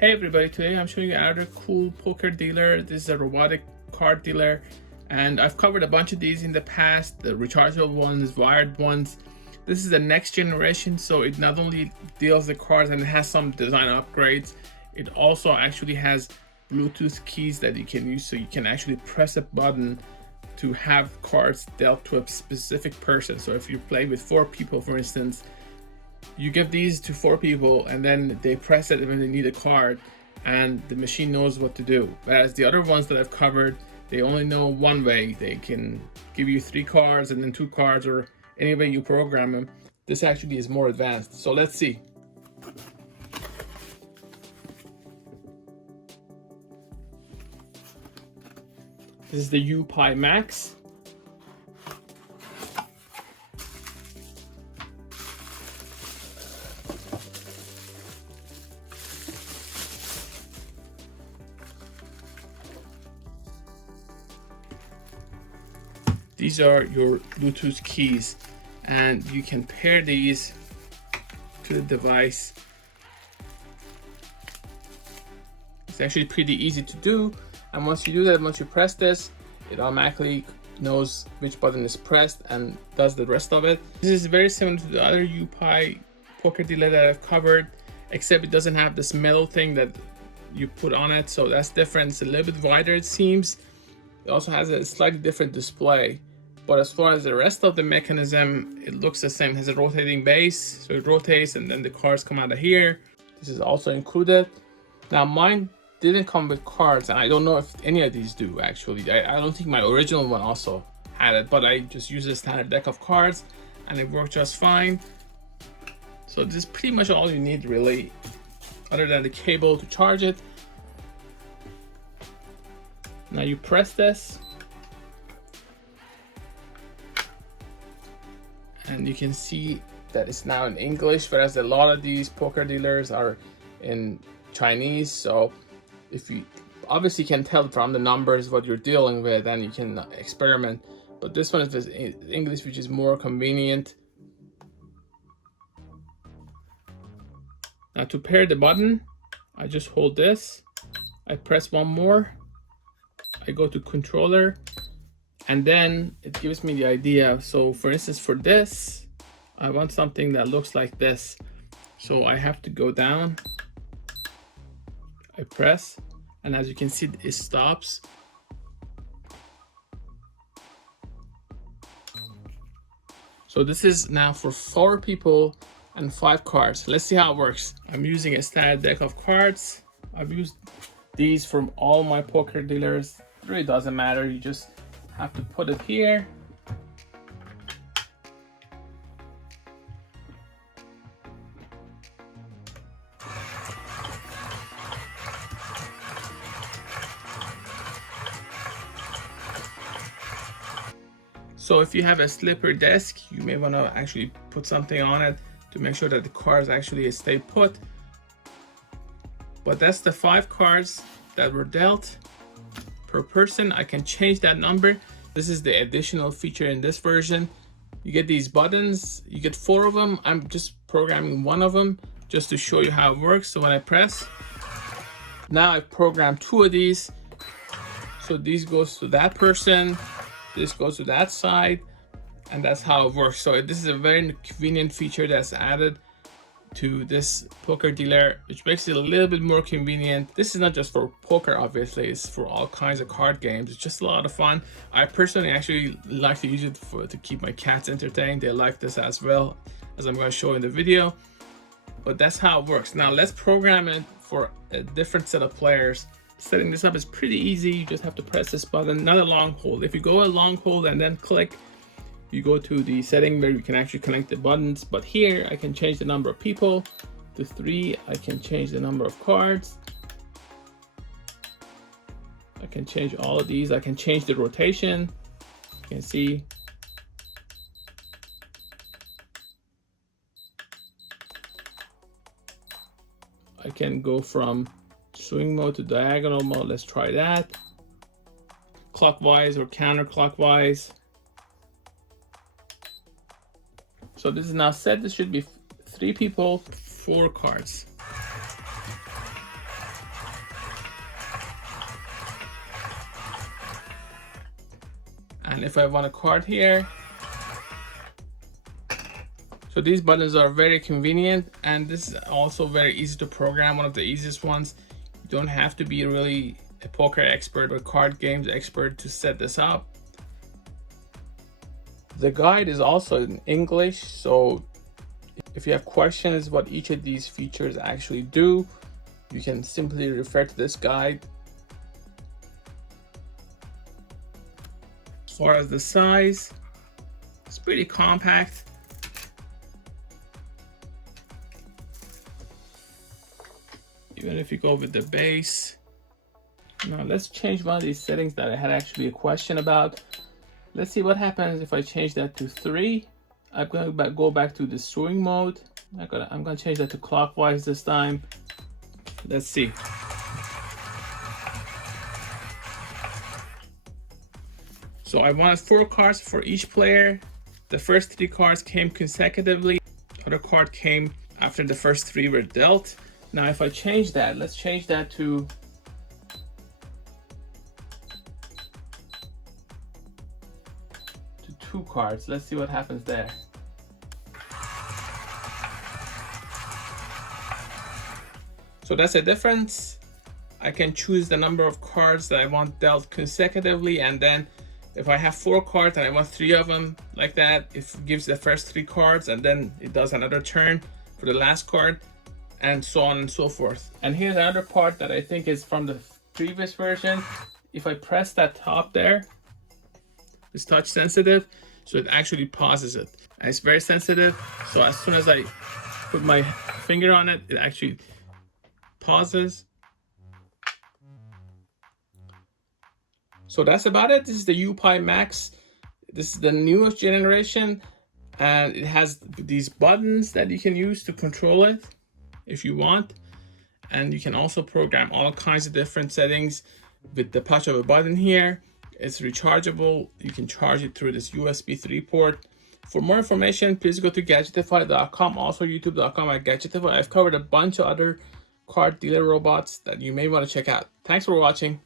Hey everybody, today I'm showing you another cool poker dealer. This is a robotic card dealer, and I've covered a bunch of these in the past, the rechargeable ones, wired ones. This is the next generation, so it not only deals the cards and it has some design upgrades, it also actually has Bluetooth keys that you can use, so you can actually press a button to have cards dealt to a specific person. So if you play with 4 people, for instance, you give these to 4 people and then they press it when they need a card and the machine knows what to do. Whereas the other ones that I've covered, they only know one way. They can give you 3 cards and then 2 cards, or any way you program them. This actually is more advanced. So let's see. This is the YouPai Max. These are your Bluetooth keys, and you can pair these to the device. It's actually pretty easy to do, and once you do that, once you press this, it automatically knows which button is pressed and does the rest of it. This is very similar to the other YouPai poker dealer that I've covered, except it doesn't have this metal thing that you put on it, so that's different. It's a little bit wider, it seems. It also has a slightly different display. But as far as the rest of the mechanism, it looks the same. It has a rotating base, so it rotates and then the cards come out of here. This is also included. Now mine didn't come with cards, and I don't know if any of these do actually. I don't think my original one also had it, but I just used a standard deck of cards and it worked just fine. So this is pretty much all you need really, other than the cable to charge it. Now you press this, and you can see that it's now in English, whereas a lot of these poker dealers are in Chinese. So if you obviously can tell from the numbers what you're dealing with, and you can experiment. But this one is English, which is more convenient. Now to pair the button, I just hold this, I press one more, I go to controller, and then it gives me the idea. So for instance, for this, I want something that looks like this. So I have to go down, I press, and as you can see, it stops. So this is now for 4 people and 5 cards. Let's see how it works. I'm using a standard deck of cards. I've used these from all my poker dealers. It really doesn't matter. You just have to put it here. So if you have a slipper desk, you may want to actually put something on it to make sure that the cards actually stay put. But that's the 5 cards that were dealt per person. I can change that number. This is the additional feature in this version. You get these buttons, you get 4 of them. I'm just programming 1 of them just to show you how it works. So when I press, now I've programmed 2 of these. So these goes to that person, this goes to that side, and that's how it works. So this is a very convenient feature that's added to this poker dealer, which makes it a little bit more convenient. This is not just for poker, obviously, it's for all kinds of card games. It's just a lot of fun. I personally actually like to use it to keep my cats entertained. They like this as well, as I'm going to show in the video. But that's how it works. Now let's program it for a different set of players. Setting this up is pretty easy. You just have to press this button, not a long hold. If you go a long hold and then click, you go to the setting where you can actually connect the buttons. But here I can change the number of people to 3. I can change the number of cards. I can change all of these. I can change the rotation. You can see. I can go from swing mode to diagonal mode. Let's try that. Clockwise or counterclockwise. So this is now set. This should be 3 people, 4 cards. And if I want a card here, so these buttons are very convenient, and this is also very easy to program, one of the easiest ones. You don't have to be really a poker expert or card games expert to set this up. The guide is also in English, so if you have questions what each of these features actually do, you can simply refer to this guide. As far as the size, it's pretty compact. Even if you go with the base. Now let's change one of these settings that I had actually a question about. Let's see what happens if I change that to 3. I'm going to go back to the sewing mode. I'm going to change that to clockwise this time. Let's see. So I wanted 4 cards for each player. The first 3 cards came consecutively. The other card came after the first 3 were dealt. Now if I change that, let's change that to two cards. Let's see what happens there. So that's the difference. I can choose the number of cards that I want dealt consecutively, and then if I have 4 cards and I want 3 of them like that, it gives the first 3 cards and then it does another turn for the last card, and so on and so forth. And here's another part that I think is from the previous version. If I press that top there, it's touch sensitive, so it actually pauses it. And it's very sensitive, so as soon as I put my finger on it, it actually pauses. So that's about it. This is the YouPai Max. This is the newest generation, and it has these buttons that you can use to control it if you want. And you can also program all kinds of different settings with the push of a button here. It's rechargeable. You can charge it through this USB 3 port. For more information, please go to Gadgetify.com, also youtube.com/Gadgetify. I've covered a bunch of other card dealer robots that you may want to check out. Thanks for watching.